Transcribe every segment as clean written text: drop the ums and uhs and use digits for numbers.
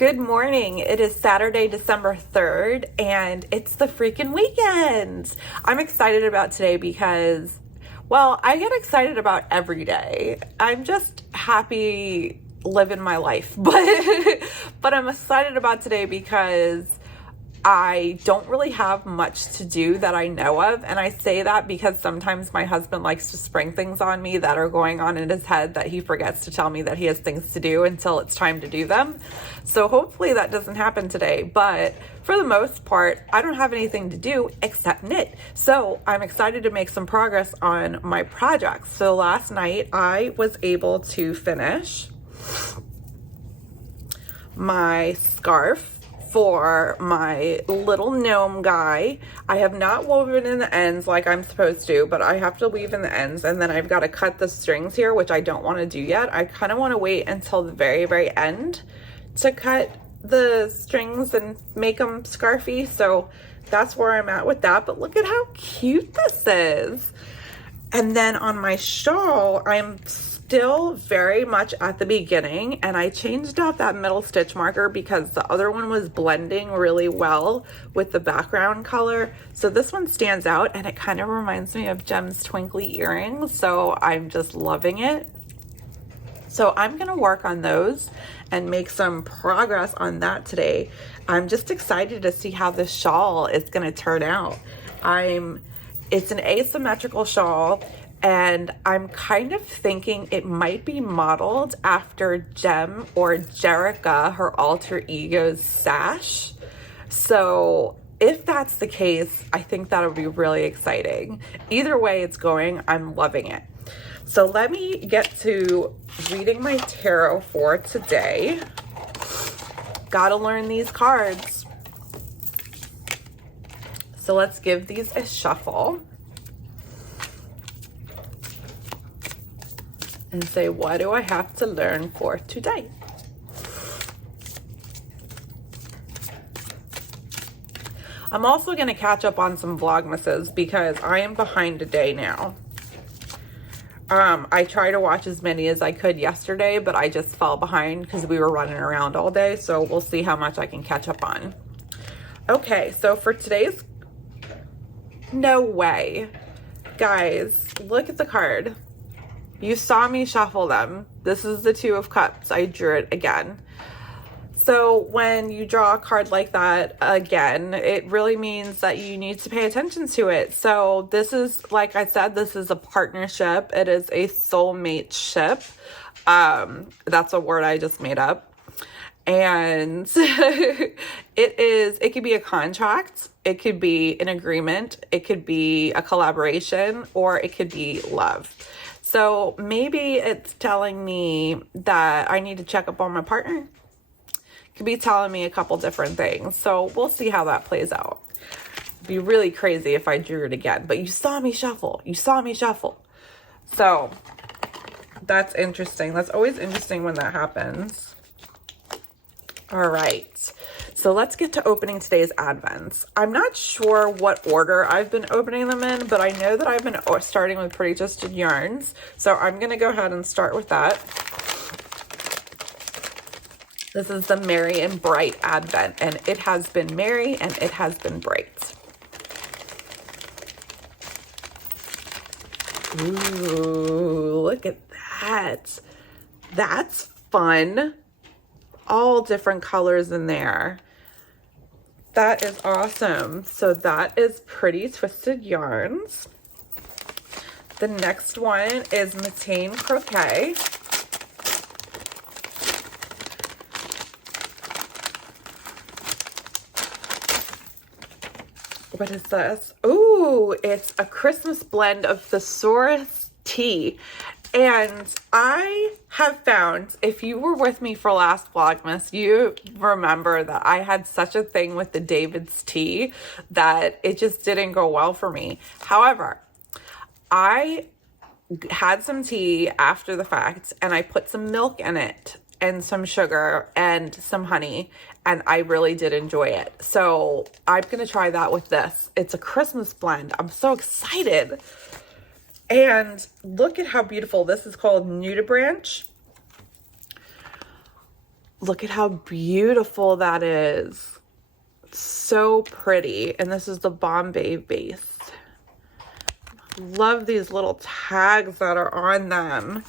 Good morning. It is Saturday, December 3rd, and it's the freaking weekend. I'm excited about today because, well, I get excited about every day. I'm just happy living my life, but I'm excited about today because I don't really have much to do that I know of. And I say that because sometimes my husband likes to spring things on me that are going on in his head that he forgets to tell me that he has things to do until it's time to do them. So hopefully that doesn't happen today. But for the most part, I don't have anything to do except knit. So I'm excited to make some progress on my projects. So last night I was able to finish my scarf for my little gnome guy. I have not woven in the ends like I'm supposed to, but I have to weave in the ends, and then I've got to cut the strings here, which I don't want to do yet. I kind of want to wait until the very, very end to cut the strings and make them scarfy. So that's where I'm at with that. But look at how cute this is. And then on my shawl, I'm still very much at the beginning, and I changed out that middle stitch marker because the other one was blending really well with the background color. So this one stands out, and it kind of reminds me of Gem's twinkly earrings. So I'm just loving it. So I'm gonna work on those and make some progress on that today. I'm just excited to see how this shawl is gonna turn out. It's an asymmetrical shawl, and I'm kind of thinking it might be modeled after Gem or Jerica, her alter ego's sash. So if that's the case, I think that'll be really exciting. Either way it's going, I'm loving it. So let me get to reading my tarot for today. Gotta learn these cards. So let's give these a shuffle and say, what do I have to learn for today? I'm also going to catch up on some Vlogmases because I am behind a day now. I tried to watch as many as I could yesterday, but I just fell behind because we were running around all day. So we'll see how much I can catch up on. Okay, so for today's, no way. Guys, look at the card. You saw me shuffle them. This is the Two of Cups. I drew it again. So when you draw a card like that again, it really means that you need to pay attention to it. So this is, like I said, this is a partnership. It is a soulmate ship. That's a word I just made up. And it could be a contract. It could be an agreement. It could be a collaboration, or it could be love. So maybe it's telling me that I need to check up on my partner. It could be telling me a couple different things. So we'll see how that plays out. It'd be really crazy if I drew it again, but you saw me shuffle. You saw me shuffle. So that's interesting. That's always interesting when that happens. All right. So let's get to opening today's advents. I'm not sure what order I've been opening them in, but I know that I've been starting with Pretty Twisted Yarns. So I'm going to go ahead and start with that. This is the Merry and Bright Advent, and it has been merry and it has been bright. Ooh, look at that. That's fun. All different colors in there. That is awesome. So that is Pretty Twisted Yarns. The next one is Matane Croquet. What is this? Ooh, it's a Christmas blend of Thesaurus tea. And I have found, if you were with me for last Vlogmas, you remember that I had such a thing with the David's tea that it just didn't go well for me. However, I had some tea after the fact, and I put some milk in it and some sugar and some honey, and I really did enjoy it. So I'm going to try that with this. It's a Christmas blend. I'm so excited. And look at how beautiful. This is called Nudibranch. Look at how beautiful that is. So pretty. And this is the Bombay base. Love these little tags that are on them.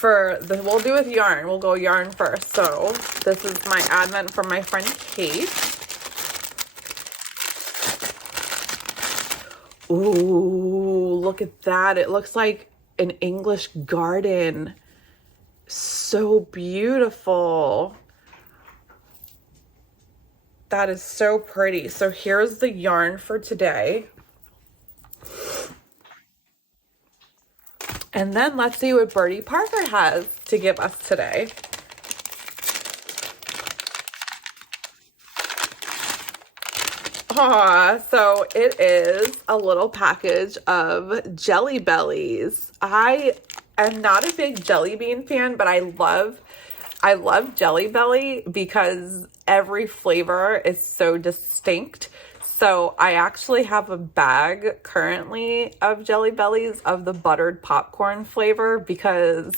We'll do with yarn. We'll go yarn first. So this is my advent from my friend Kate. Ooh, look at that. It looks like an English garden. So beautiful. That is so pretty. So here's the yarn for today. And then let's see what Birdie Parker has to give us today. So it is a little package of Jelly Bellies. I am not a big jelly bean fan, but I love Jelly Belly because every flavor is so distinct. So I actually have a bag currently of Jelly Bellies of the buttered popcorn flavor because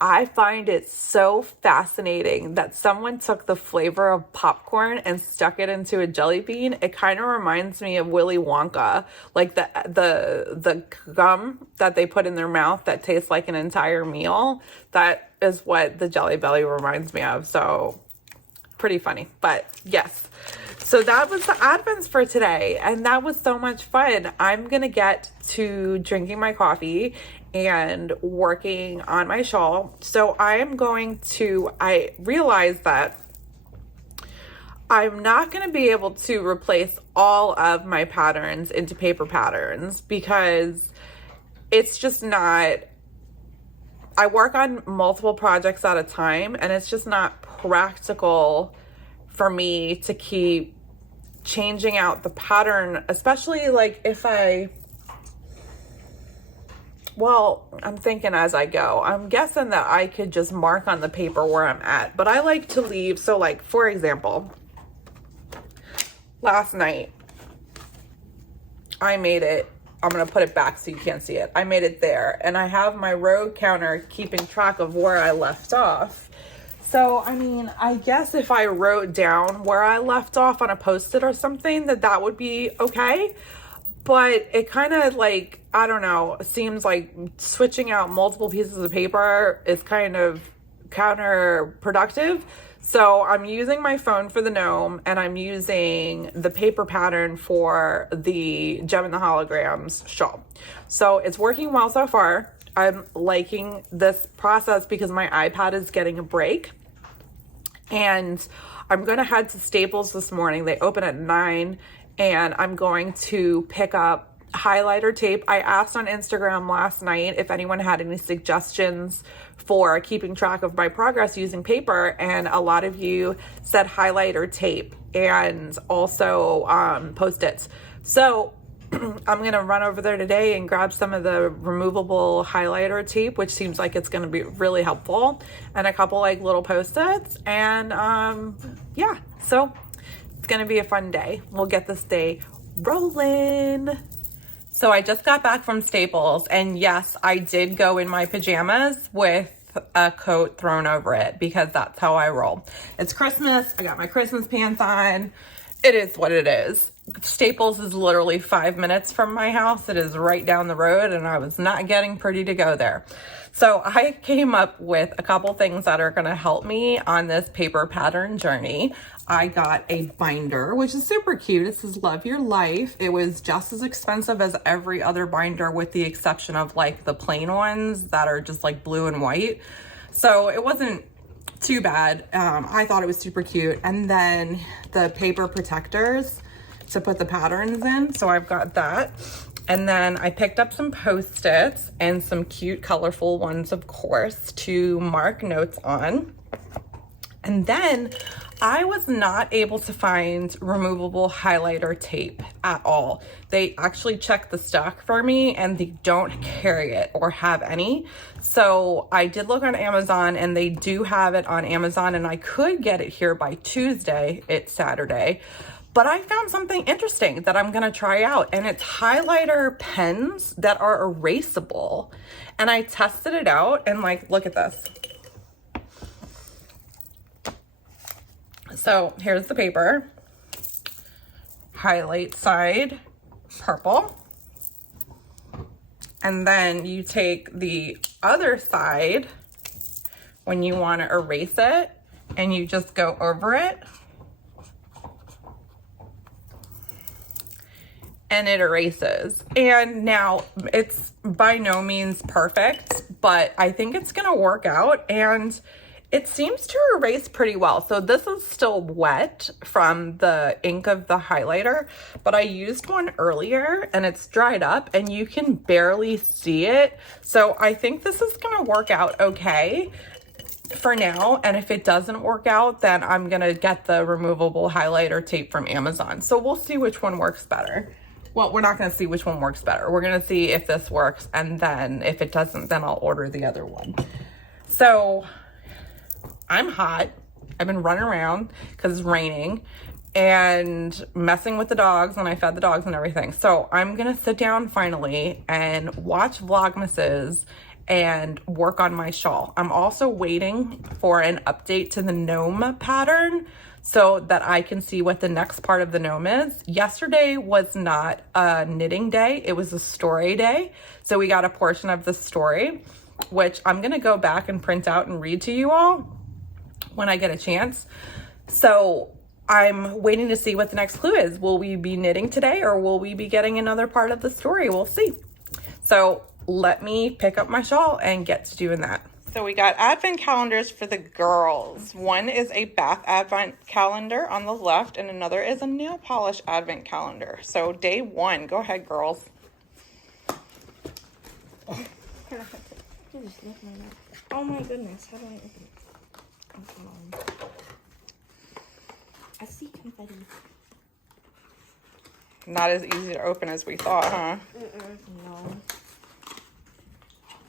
I find it so fascinating that someone took the flavor of popcorn and stuck it into a jelly bean. It kind of reminds me of Willy Wonka, like the gum that they put in their mouth that tastes like an entire meal. That is what the Jelly Belly reminds me of. So pretty funny, but yes. So that was the advents for today, and that was so much fun. I'm gonna get to drinking my coffee and working on my shawl. So I realized that I'm not gonna be able to replace all of my patterns into paper patterns because it's just not, I work on multiple projects at a time, and it's just not practical for me to keep changing out the pattern, especially like if I'm thinking as I go. I'm guessing that I could just mark on the paper where I'm at, but I like to leave. So like, for example, last night I made it, I'm going to put it back so you can't see it. I made it there, and I have my row counter keeping track of where I left off. So, I mean, I guess if I wrote down where I left off on a Post-it or something, that would be okay. But it kind of like, I don't know, seems like switching out multiple pieces of paper is kind of counterproductive. So I'm using my phone for the gnome, and I'm using the paper pattern for the Gem and the Holograms shawl. So it's working well so far. I'm liking this process because my iPad is getting a break. And I'm going to head to Staples this morning. They open at 9, and I'm going to pick up highlighter tape. I asked on Instagram last night if anyone had any suggestions for keeping track of my progress using paper, and a lot of you said highlighter tape and also Post-its. So I'm going to run over there today and grab some of the removable highlighter tape, which seems like it's going to be really helpful, and a couple like little Post-its. And yeah, so it's going to be a fun day. We'll get this day rolling. So I just got back from Staples, and yes, I did go in my pajamas with a coat thrown over it because that's how I roll. It's Christmas. I got my Christmas pants on. It is what it is. Staples is literally 5 minutes from my house. It is right down the road, and I was not getting pretty to go there. So I came up with a couple things that are going to help me on this paper pattern journey. I got a binder, which is super cute. It says Love Your Life. It was just as expensive as every other binder with the exception of like the plain ones that are just like blue and white. So it wasn't too bad. I thought it was super cute. And then the paper protectors to put the patterns in. So I've got that. And then I picked up some Post-its and some cute colorful ones, of course, to mark notes on. And then I was not able to find removable highlighter tape at all. They actually checked the stock for me, and they don't carry it or have any. So I did look on Amazon, and they do have it on Amazon, and I could get it here by Tuesday. It's Saturday. But I found something interesting that I'm gonna try out, and it's highlighter pens that are erasable. And I tested it out, and like, look at this. So here's the paper. Highlight side purple. And then you take the other side when you want to erase it, and you just go over it. And it erases. And now it's by no means perfect, but I think it's gonna work out, and it seems to erase pretty well. So this is still wet from the ink of the highlighter, but I used one earlier and it's dried up and you can barely see it. So I think this is gonna work out okay for now, and if it doesn't work out, then I'm gonna get the removable highlighter tape from Amazon. So we'll see which one works better. Well, we're not going to see which one works better. We're going to see if this works, and then if it doesn't, then I'll order the other one. So I'm hot. I've been running around because it's raining and messing with the dogs, and I fed the dogs and everything. So I'm going to sit down finally and watch Vlogmases and work on my shawl. I'm also waiting for an update to the gnome pattern so that I can see what the next part of the gnome is. Yesterday was not a knitting day, it was a story day. So we got a portion of the story, which I'm gonna go back and print out and read to you all when I get a chance. So I'm waiting to see what the next clue is. Will we be knitting today, or will we be getting another part of the story? We'll see. So let me pick up my shawl and get to doing that. So we got advent calendars for the girls. One is a bath advent calendar on the left, and another is a nail polish advent calendar. So day one, go ahead, girls. Oh my goodness, how do I open it? Oh, come on. I see confetti. Not as easy to open as we thought, huh? No.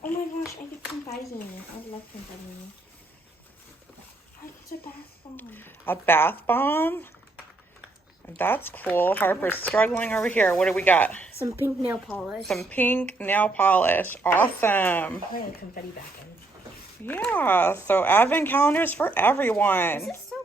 Oh my gosh, I get confetti. I love confetti. It's a bath bomb. A bath bomb? That's cool. Harper's struggling over here. What do we got? Some pink nail polish. Some pink nail polish. Awesome. I'm putting confetti back in. Yeah, so advent calendars for everyone. This is so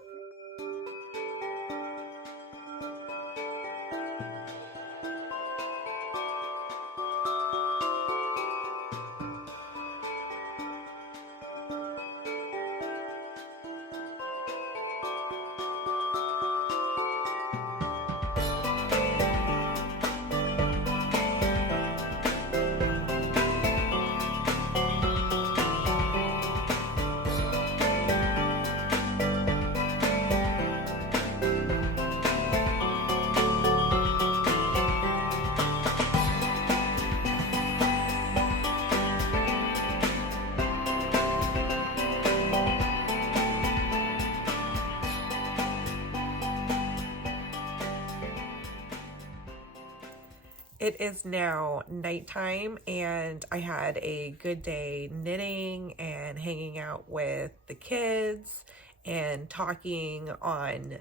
It is now nighttime, and I had a good day knitting and hanging out with the kids and talking on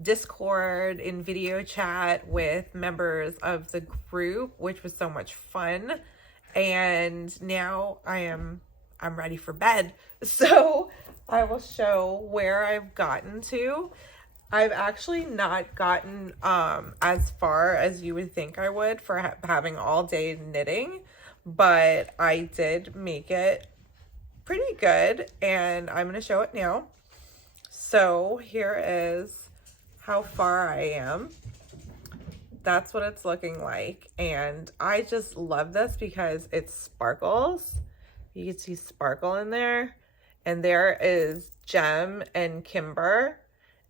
Discord in video chat with members of the group, which was so much fun. And now I'm ready for bed. So I will show where I've gotten to. I've actually not gotten as far as you would think I would for having all day knitting, but I did make it pretty good, and I'm going to show it now. So here is how far I am. That's what it's looking like, and I just love this because it sparkles. You can see sparkle in there, and there is Jem and Kimber.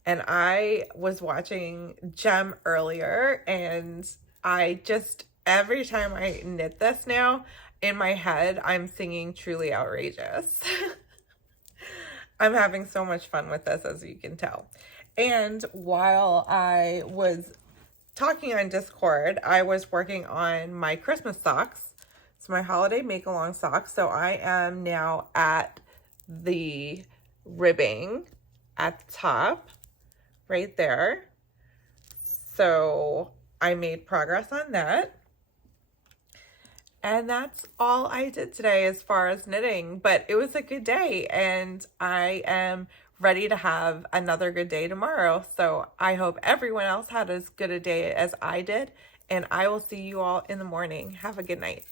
And I was watching Jem earlier, and I just, every time I knit this now, in my head, I'm singing Truly Outrageous. I'm having so much fun with this, as you can tell. And while I was talking on Discord, I was working on my Christmas socks. It's my holiday make-along socks. So I am now at the ribbing at the top. Right there. So I made progress on that. And that's all I did today as far as knitting, but it was a good day and I am ready to have another good day tomorrow. So I hope everyone else had as good a day as I did, and I will see you all in the morning. Have a good night.